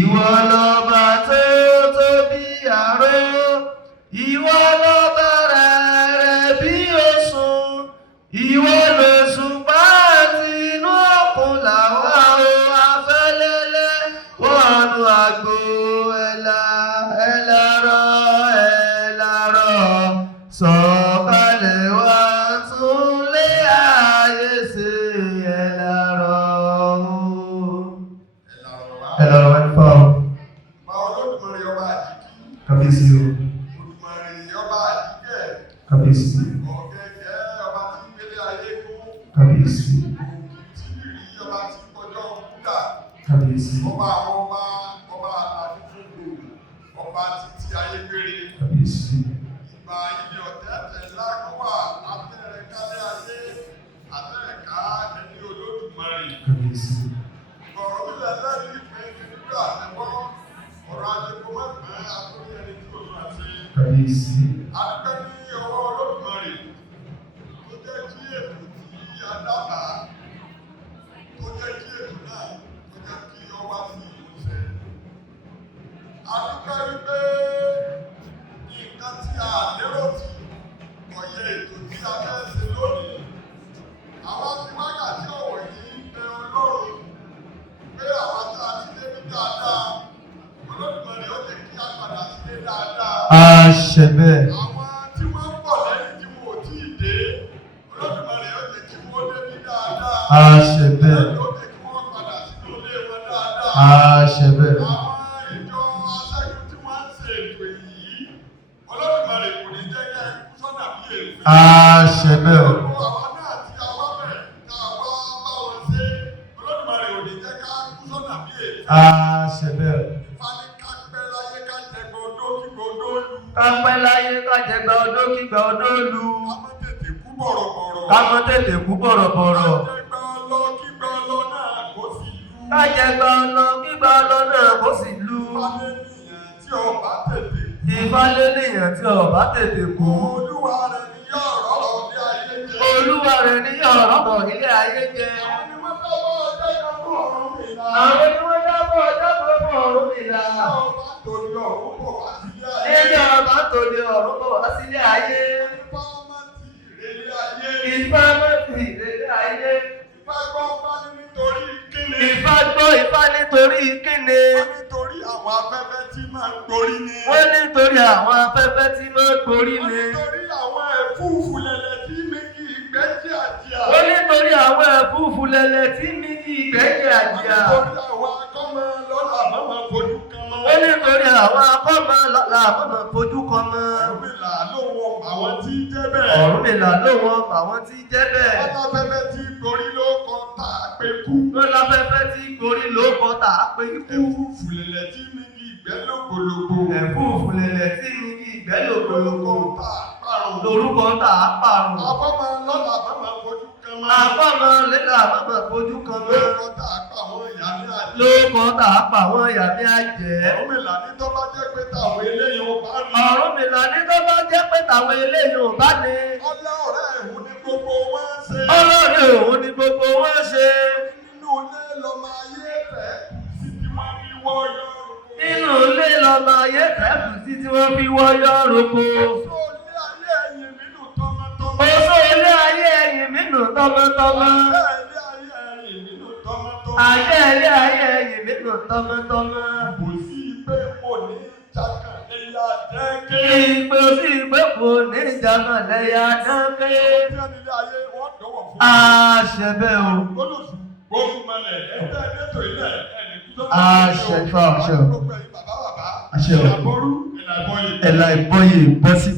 ìwọ lọ́ba tó tóbi àrò, ìwọ lọ́ba rẹ̀ bí òṣùn, ìwọ lòṣùpá àti inú òkun làwa o afẹ́lẹ́lẹ́ wọnú àgbo ẹ̀làrọ̀ sọ̀kalẹ̀ wá tún lé ayé ṣe ẹ̀làrọ̀ wá ní fáwọn. Kábíyèsí o. Kábíyèsí. Kábíyèsí. Kábíyèsí. Ọba títí ayé gbére. Kábíyèsí. Ìgbà ilé ọ̀tẹ̀ẹ̀tẹ̀ ńlá kan wà látẹ̀rẹ̀ kálẹ̀ ayé, àtẹ̀rẹ̀ká ẹni Olódùmarè. Kábíyèsí. Ọ̀rọ̀ ilẹ̀ lẹ́yìn ìfẹ́ nígbà àtẹ̀wọ́, ọ̀rọ̀ ajẹ́kọ̀ mẹ́fẹ́ àtúnyẹ ẹni tí ó máa ṣe. Kábíyèsí. Adúgbẹ́ ní ọwọ́ Olódùmarè tó jẹ́ kí ètò tí a dábàá, tó jẹ́ kí ètò náà, tó jẹ́ kí ọwá sí ìmúṣẹ. Adúgbẹ́ wípé nǹkan tí a lérò tí ọ̀yẹ́ ètò tí a fẹ́ ṣe lónìí. Àwọn tí wákàtí ọ̀wọ̀ yìí bẹ Ọlọ́run pé àwọn tá a ti débi dáadáa, Olódùmarè ó lè kí á padà sílé dáadáa. Àṣẹ bẹ́ẹ̀. Àwọn tí wọ́n ń bọ̀ lẹ́yìn tí wọn ò tí ì dé, Olódùmarè ó lè kí wọ́n débi dáadáa. Àṣẹ bẹ́ẹ̀. Ó lè kí wọ́n padà sínú ilé wọn dáadáa. Àṣẹ bẹ́ẹ̀. Àwọn ìjọ aṣẹ́gun tí wọ́n ń ṣe ètò yìí, Olódùmarè kò ní jẹ́ kí ẹ kú sọ́nà bí èèfé. Àṣẹ bẹ́ẹ̀. Àwọn náà tí a wá bẹ̀ tá a wá bá wọn ṣe, Olódùmarè ò ní jẹ́ ká kú sọ́nà bí èèfé. Àṣẹ bẹ́ẹ̀. Ìfani ká pẹ́ láyé ká jẹ gbọdọ̀ kí gbọdọ̀ lù. Ká pẹ́ láyé ká jẹ gba ọdún kí gba ọdún lu. Ká má tètè kú bọ̀rọ̀bọ̀rọ̀. Ká má tètè kú bọ̀rọ̀bọ̀rọ̀. Ká jẹ gbà lọ kí gbà lọ náà kó sì lù. Ká jẹ gba ọlọ kí gba ọlọ náà kó sì lu. Ìfalẹ̀ nìyẹn tí ọba tètè Ìfalẹ̀ nìyẹn tí ọba tètè kú. Olúwa rẹ̀ ni yóò rọ̀rọ̀ ní ayé jẹ. Olúwa rẹ̀ ní ọ̀rọ̀ ilé ayé jẹ. Àwọn ni wọ́n dábọ̀ ọjọ́ kan fún ọ̀run mi là. Àwọn ni wọ́n dábọ̀ ọjọ́ kan fún ọ̀run mi là. Ìjọ ọba tòní ọ̀run bọ̀ wá sílé ayé. Ilé ọba tó lé ọ̀run bọ̀ wá sílé ayé. Ifá má ti ìrẹ̀lẹ̀ ayé. Ifá gbọ́ Ifá ní nítorí kíni. Ifá gbọ́ Ifá nítorí kíni. Wọ́n nítorí àwọn afẹ́fẹ́ tí máa ń gborí ni. Wọ́n nítorí àwọn afẹ́fẹ́ tí máa ń gborí Wọ́n ni. nítorí àwọn ẹ̀fúùfù lẹ̀lẹ̀ tí méjì ìgbẹ́ jẹ́ àjíà. Wọ́n nítorí àwọn ẹ̀fúùfù lẹ̀lẹ̀ tí mi ní ìgbẹ́jẹ̀ àjíà. Wọ́n nítorí àwọn akọ́mọ lọ́la mọ́mọ́ fojú kan mọ́. Wọ́n nítorí àwọn akọ́mọ lọ́la mọ́mọ́ fojú kan mọ́. Ọ̀rúnmìlà ló wọ àwọn tí ń jẹ́ bẹ́ẹ̀. Ọ̀rúnmìlà ló wọ àwọn tí ń jẹ́ bẹ́ẹ̀. Wọ́n láfẹ́fẹ́ tí gborí ló kọ tá a pé kú. Wọ́n láfẹ́fẹ́ tí gorí ló kọ́ tà á pé kú. Ẹ̀fúùfù lẹ̀lẹ̀ tí méjì ìgbẹ́ lògbòlògbò. Ẹ̀fúùfù lẹ̀lẹ̀ tí mi ní ìgbẹ́ lògbòlògbò. Lórúkọ tá a parun. Lórúkọ tà á parun. Afọ́mọ lọ́la mọ́mọ́ fojú kan mọ́. Àfọ́mọ lẹ́la mọ́mọ́ fojú kan mọ́. Lórúkọ tá a pa àwọn ìyá ní àjẹ́. Lórúkọ tà á pa àwọn ìyá ní àjẹ́. Ọ̀rúnmìlà ní tó bá jẹ́ pé táwọn eléyìí ò bá rí. Ọ̀rúnmìlà ní tó bá jẹ́ pé tàwọn eléyìí ò bá ní. Ọlá ọ̀rẹ́ ẹ̀hún ní gbogbo wọn ṣe. Ọlọ́run òun ni gbogbo wọn ṣe. Nínú ilé lọmọ ayé fẹ́ sí tí wọ́n fi wọ́ yọ. Nínú ilé lọmọ ayé fẹ́ẹ̀kù sí tí wọ́n fi wọ́yọ́ roko. Oṣó ilé ayé ẹ̀yìn mi nù tọmọtọmọ. Oṣó ilé ayé ẹ̀yìn mi nù tọmọtọmọ. Ilé ayé ẹ̀yìn mi nù tọmọtọmọ. Ayé ilé ayé ẹ̀yìn mi nù tọmọtọmọ. Kò sí pé mo ní jákà ẹ̀yà dẹ́kẹ́. Ìgbò sí ìgbèkùn ní ìjàmọ̀ lẹ́yà dáńké. Tí wọ́n nílé ayé wọ́n dọ̀wọ̀ fún mi. Àṣẹ bẹ́ẹ̀ o. Olùsù gbóhùn mọ́lẹ̀ ẹ̀ẹ́dẹ́ ẹ̀dẹ́tò ilẹ̀ ẹ̀ẹ́dẹ́ tó Àṣẹ ìfọ̀ àṣẹ o. gbogbo ẹ̀yin bàbá bàbá. Àṣẹ o. Ìlàbọ̀rú ìlàbọ̀yè. Ẹ̀là ìbọyè bọ́ sí.